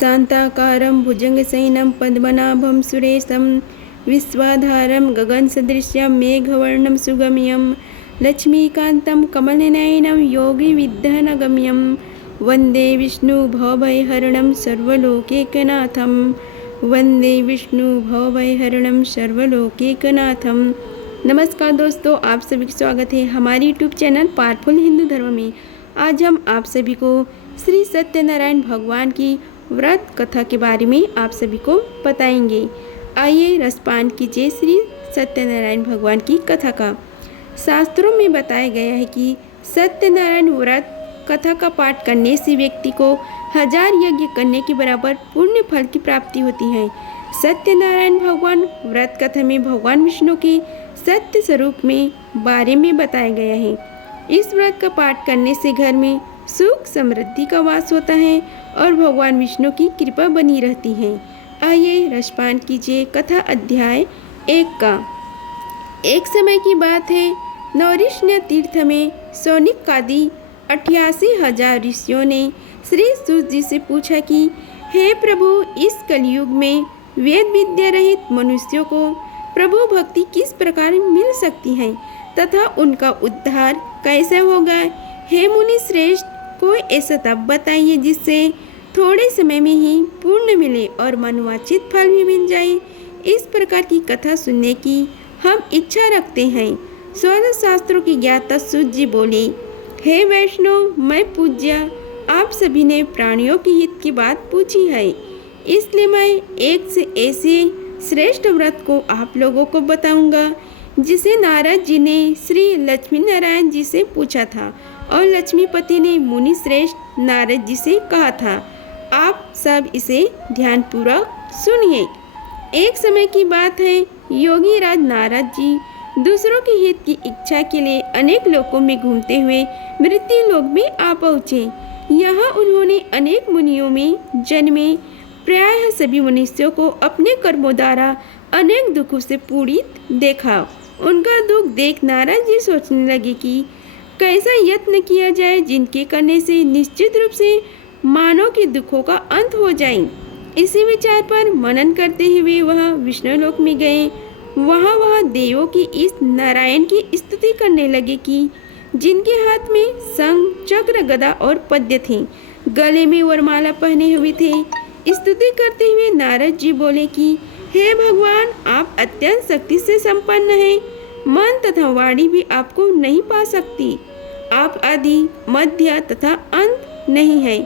शान्ताकारं भुजगशयनं पद्मनाभं सुरेशं विश्वाधारं गगनसदृशं मेघवर्णं सुगम्यं लक्ष्मीकान्तं कमलनयनं योगिविद्यानगम्यं वन्दे विष्णुभवभयहरणं सर्वलोकैकनाथं वन्दे विष्णुभवभयहरणं सर्वलोकैकनाथं। नमस्कार दोस्तों, आप सभी का स्वागत है हमारे यूट्यूब चैनल पावरफुल हिंदू धर्म में। आज हम आप सभी को श्री सत्यनारायण भगवान की व्रत कथा के बारे में आप सभी को बताएंगे। आइए रसपान कीजिए श्री सत्यनारायण भगवान की कथा का। शास्त्रों में बताया गया है कि सत्यनारायण व्रत कथा का पाठ करने से व्यक्ति को 1000 यज्ञ करने के बराबर पुण्य फल की प्राप्ति होती है। सत्यनारायण भगवान व्रत कथा में भगवान विष्णु के सत्य स्वरूप में बारे में बताया गया है। इस व्रत का पाठ करने से घर में सुख समृद्धि का वास होता है और भगवान विष्णु की कृपा बनी रहती है। आइए रसपान कीजिए कथा अध्याय 1 का। एक समय की बात है, नौरिष्ण्य तीर्थ में सौनिक आदि 88,000 ऋषियों ने श्री सूत जी से पूछा कि हे प्रभु, इस कलयुग में वेद विद्या रहित मनुष्यों को प्रभु भक्ति किस प्रकार मिल सकती है तथा उनका उद्धार कैसे होगा। हे मुनि श्रेष्ठ, कोई ऐसा तप बताइए जिससे थोड़े समय में ही पूर्ण मिले और मनवांछित फल भी मिल जाए। इस प्रकार की कथा सुनने की हम इच्छा रखते हैं। स्वर शास्त्रों की ज्ञाता सूत जी बोले, हे वैष्णव, मैं पूज्य आप सभी ने प्राणियों के हित की बात पूछी है, इसलिए मैं एक से ऐसे श्रेष्ठ व्रत को आप लोगों को बताऊंगा जिसे नारद जी ने श्री लक्ष्मी नारायण जी से पूछा था और लक्ष्मीपति ने मुनि श्रेष्ठ नारद जी से कहा था। आप सब इसे ध्यानपूर्वक सुनिए। एक समय की बात है, योगी राज नारद जी दूसरों के हित की इच्छा के लिए अनेक लोकों में घूमते हुए मृत्यु लोक में आ पहुँचे। यहाँ उन्होंने अनेक मुनियों में जन्मे। प्रायः सभी मनुष्यों को अपने कर्मों द्वारा अनेक दुखों से पीड़ित देखा। उनका दुख देख नारद जी सोचने लगे कि कैसा यत्न किया जाए जिनके करने से निश्चित रूप से मानव के दुखों का अंत हो जाए। इसी विचार पर मनन करते हुए वह विष्णुलोक में गए। वह देवों की इस नारायण की स्तुति करने लगे कि जिनके हाथ में शंख, चक्र, गदा और पद्य थे, गले में वरमाला पहने हुए थे। स्तुति करते हुए नारद जी बोले कि हे भगवान, आप अत्यंत शक्ति से संपन्न हैं। मन तथा वाणी भी आपको नहीं पा सकती। आप आदि, मध्य तथा अंत नहीं है।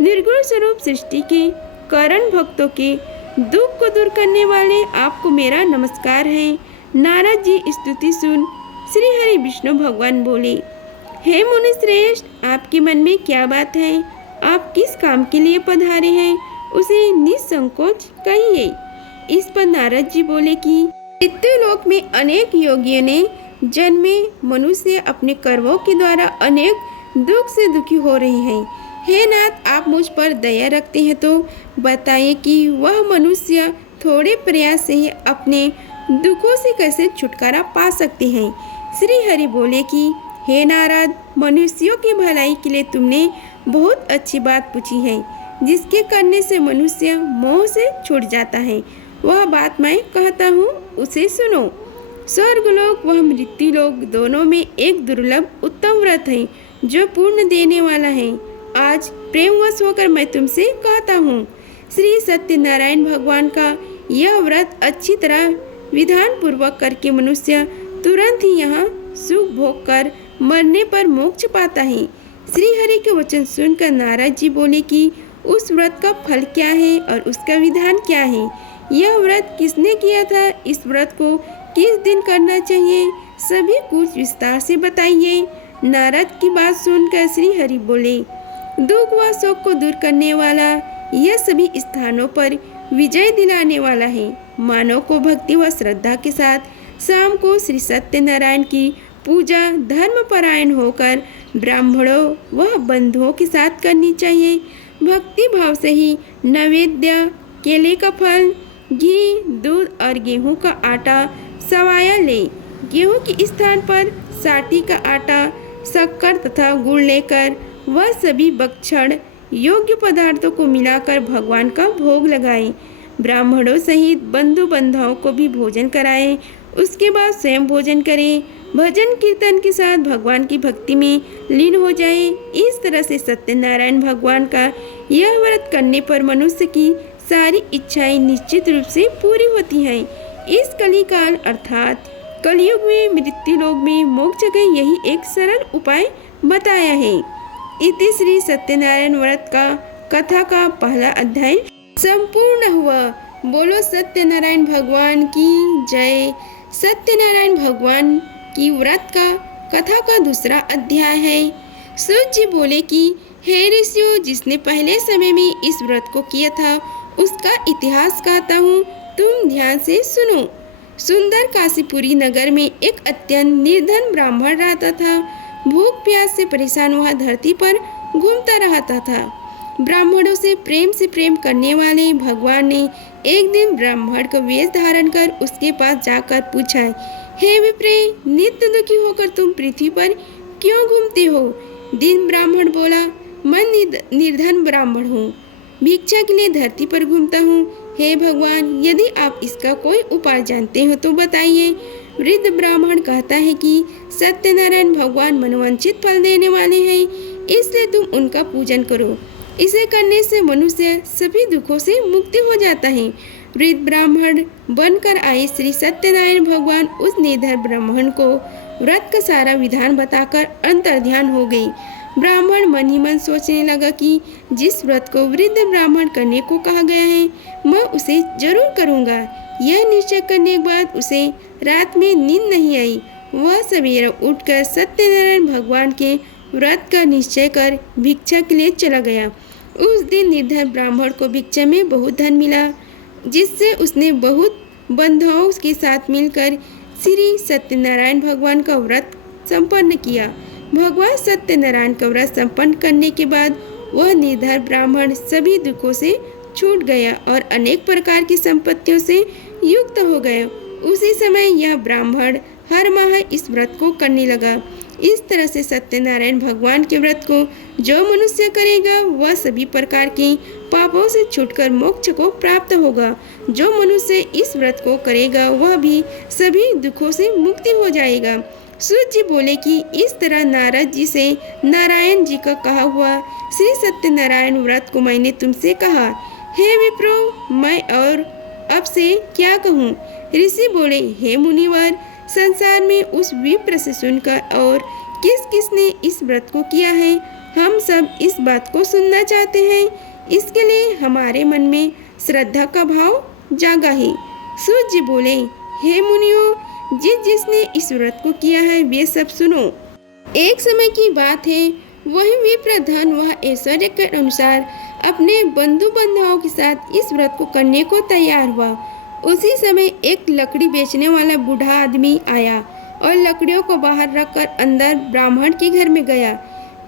निर्गुण स्वरूप सृष्टि के कारण भक्तों के दुख को दूर करने वाले आपको मेरा नमस्कार है। नारद जी स्तुति सुन श्री हरि विष्णु भगवान बोले, हे मुनि श्रेष्ठ, आपके मन में क्या बात है? आप किस काम के लिए पधारे हैं उसे निसंकोच कहिए। इस पर नारद जी बोले कि मृत्युलोक में अनेक योगियों ने जन्मे मनुष्य अपने कर्मों के द्वारा अनेक दुख से दुखी हो रहे हैं। हे नाथ, आप मुझ पर दया रखते हैं तो बताइए कि वह मनुष्य थोड़े प्रयास से ही अपने दुखों से कैसे छुटकारा पा सकते हैं। श्री हरि बोले कि हे नारद, मनुष्यों की भलाई के लिए तुमने बहुत अच्छी बात पूछी है, जिसके करने से मनुष्य मोह से छूट जाता है। वह बात मैं कहता हूँ, उसे सुनो। स्वर्गलोक व मृत्युलोक दोनों में एक दुर्लभ उत्तम व्रत है जो पूर्ण देने वाला है। आज प्रेमवश होकर मैं तुमसे कहता हूँ, श्री सत्यनारायण भगवान का यह व्रत अच्छी तरह विधान पूर्वक करके मनुष्य तुरंत ही यहाँ सुख भोग कर मरने पर मोक्ष पाता है। श्री हरि के वचन सुनकर नारद जी बोले कि उस व्रत का फल क्या है और उसका विधान क्या है? यह व्रत किसने किया था? इस व्रत को किस दिन करना चाहिए? सभी कुछ विस्तार से बताइए। नारद की बात सुनकर श्री हरि बोले, दुख व शोक को दूर करने वाला, यह सभी स्थानों पर विजय दिलाने वाला है। मानव को भक्ति व श्रद्धा के साथ शाम को श्री सत्यनारायण की पूजा धर्मपरायण होकर ब्राह्मणों व बंधुओं के साथ करनी चाहिए। भक्ति भाव से ही नैवेद्य, केले का फल, घी, दूध और गेहूं का आटा सवाया ले। गेहूं के स्थान पर साठी का आटा, शक्कर तथा गुड़ लेकर वह सभी भक्षण योग्य पदार्थों को मिलाकर भगवान का भोग लगाएं। ब्राह्मणों सहित बंधु बांधवों को भी भोजन कराएं। उसके बाद स्वयं भोजन करें। भजन कीर्तन के साथ भगवान की भक्ति में लीन हो जाए। इस तरह से सत्यनारायण भगवान का यह व्रत करने पर मनुष्य की सारी इच्छाएं निश्चित रूप से पूरी होती हैं। इस कलिकाल अर्थात कलयुग में मृत्युलोक में मोक्ष के यही एक सरल उपाय बताया है। इति श्री सत्यनारायण व्रत का कथा का पहला अध्याय संपूर्ण हुआ। बोलो सत्यनारायण भगवान की जय। सत्यनारायण भगवान की व्रत का कथा का दूसरा अध्याय है। सूत जी बोले कि हे ऋषियों, जिसने पहले समय में इस व्रत को किया था उसका इतिहास कहता हूँ, तुम ध्यान से सुनो। सुंदर काशीपुरी नगर में एक अत्यंत निर्धन ब्राह्मण रहता था। भूख प्यास से परेशान वह धरती पर घूमता रहता था। ब्राह्मणों से प्रेम करने वाले भगवान ने एक दिन ब्राह्मण का वेश धारण कर उसके पास जाकर पूछा, हे विप्रे, नित्य दुखी होकर तुम पृथ्वी पर क्यों घूमते हो? दिन ब्राह्मण बोला, मैं निर्धन ब्राह्मण हूँ, भिक्षा के लिए धरती पर घूमता हूँ। हे भगवान, यदि आप इसका कोई उपाय जानते हो तो बताइए। वृद्ध ब्राह्मण कहता है कि सत्यनारायण भगवान मनवांछित फल देने वाले हैं, इसलिए तुम उनका पूजन करो। इसे करने से मनुष्य सभी दुखों से मुक्ति हो जाता है। वृद्ध ब्राह्मण बनकर आए श्री सत्यनारायण भगवान उस निर्धन ब्राह्मण को व्रत का सारा विधान बताकर अंतर्ध्यान हो गई। ब्राह्मण मन ही मन सोचने लगा कि जिस व्रत को वृद्ध ब्राह्मण करने को कहा गया है मैं उसे जरूर करूँगा। यह निश्चय करने के बाद उसे रात में नींद नहीं आई। वह सवेरे उठकर सत्यनारायण भगवान के व्रत का निश्चय कर भिक्षा के लिए चला गया। उस दिन निर्धन ब्राह्मण को भिक्षा में बहुत धन मिला, जिससे उसने बहुत बंधुओं के साथ मिलकर श्री सत्यनारायण भगवान का व्रत संपन्न किया। भगवान सत्यनारायण का व्रत संपन्न करने के बाद वह निर्धन ब्राह्मण सभी दुखों से छूट गया और अनेक प्रकार की संपत्तियों से युक्त हो गया। उसी समय यह ब्राह्मण हर माह इस व्रत को करने लगा। इस तरह से सत्यनारायण भगवान के व्रत को जो मनुष्य करेगा वह सभी प्रकार के पापों से छूटकर मोक्ष को प्राप्त होगा। जो मनुष्य इस व्रत को करेगा वह भी सभी दुखों से मुक्ति हो जाएगा। सूत जी बोले कि इस तरह नारद जी से नारायण जी का कहा हुआ श्री सत्यनारायण व्रत को मैंने तुमसे कहा। हे विप्रो, मैं और अब से क्या कहूँ? ऋषि बोले, हे मुनिवर, संसार में उस विप्र से सुनकर और किस किसने इस व्रत को किया है, हम सब इस बात को सुनना चाहते हैं। इसके लिए हमारे मन में श्रद्धा का भाव जागा है। सूत जी बोले, हे मुनियों, जिसने इस व्रत को किया है वे सब सुनो। एक समय की बात है, वही विप्र धन व ऐश्वर्य के अनुसार अपने बंधु बांधवों के साथ इस व्रत को करने को तैयार हुआ। उसी समय एक लकड़ी बेचने वाला बूढ़ा आदमी आया और लकड़ियों को बाहर रखकर अंदर ब्राह्मण के घर में गया।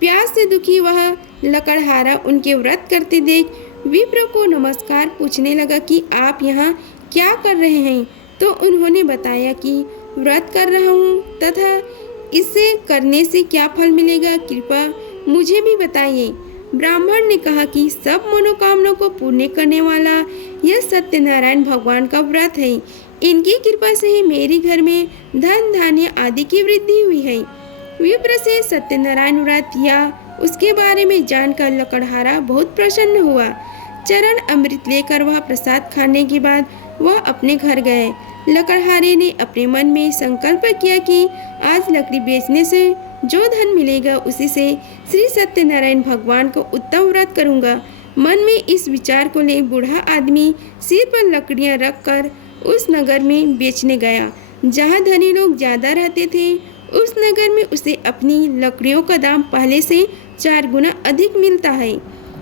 प्यास से दुखी वह लकड़हारा उनके व्रत करते देख विप्र को नमस्कार पूछने लगा कि आप यहाँ क्या कर रहे हैं। तो उन्होंने बताया कि व्रत कर रहा हूँ तथा इसे करने से क्या फल मिलेगा, कृपया मुझे भी बताइए। ब्राह्मण ने कहा कि सब मनोकामना को पूर्ण करने वाला यह सत्यनारायण भगवान का व्रत है। इनकी कृपा से ही मेरे घर में धन धान्य आदि की वृद्धि हुई है। विप्र से सत्यनारायण व्रत या उसके बारे में जानकर लकड़हारा बहुत प्रसन्न हुआ। चरण अमृत लेकर वह प्रसाद खाने के बाद वह अपने घर गए। लकड़हारे ने अपने मन में संकल्प किया कि आज लकड़ी बेचने से जो धन मिलेगा उसी से श्री सत्यनारायण भगवान को उत्तम व्रत करूंगा। मन में इस विचार को ले बूढ़ा आदमी सिर पर लकड़ियां रखकर उस नगर में बेचने गया जहां धनी लोग ज्यादा रहते थे। उस नगर में उसे अपनी लकड़ियों का दाम पहले से 4 गुना अधिक मिलता है।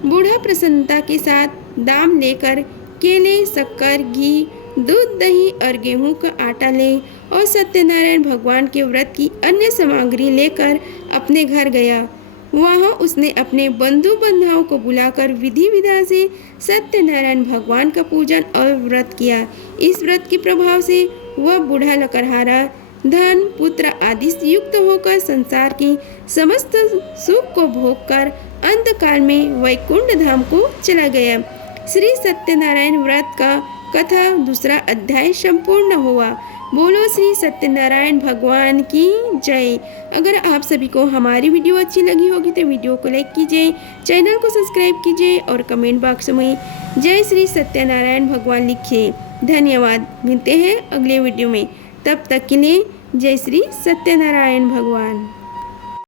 बूढ़ा प्रसन्नता के साथ दाम लेकर केले, शक्कर, घी, दूध, दही और गेहूं का आटा ले और सत्यनारायण भगवान के व्रत की अन्य सामग्री लेकर अपने घर गया। वहां उसने अपने बंधु बांधवों को बुलाकर विधि विधान से सत्यनारायण भगवान का पूजन और व्रत किया। इस व्रत के प्रभाव से वह बूढ़ा लकड़हारा धन, पुत्र आदि से युक्त होकर संसार की समस्त सुख को भोग कर अंतकाल में वैकुंठ धाम को चला गया। श्री सत्यनारायण व्रत का कथा दूसरा अध्याय संपूर्ण हुआ। बोलो श्री सत्यनारायण भगवान की जय। अगर आप सभी को हमारी वीडियो अच्छी लगी होगी तो वीडियो को लाइक कीजिए, चैनल को सब्सक्राइब कीजिए और कमेंट बॉक्स में जय श्री सत्यनारायण भगवान लिखिए। धन्यवाद। मिलते हैं अगले वीडियो में, तब तक के लिए जय श्री सत्यनारायण भगवान।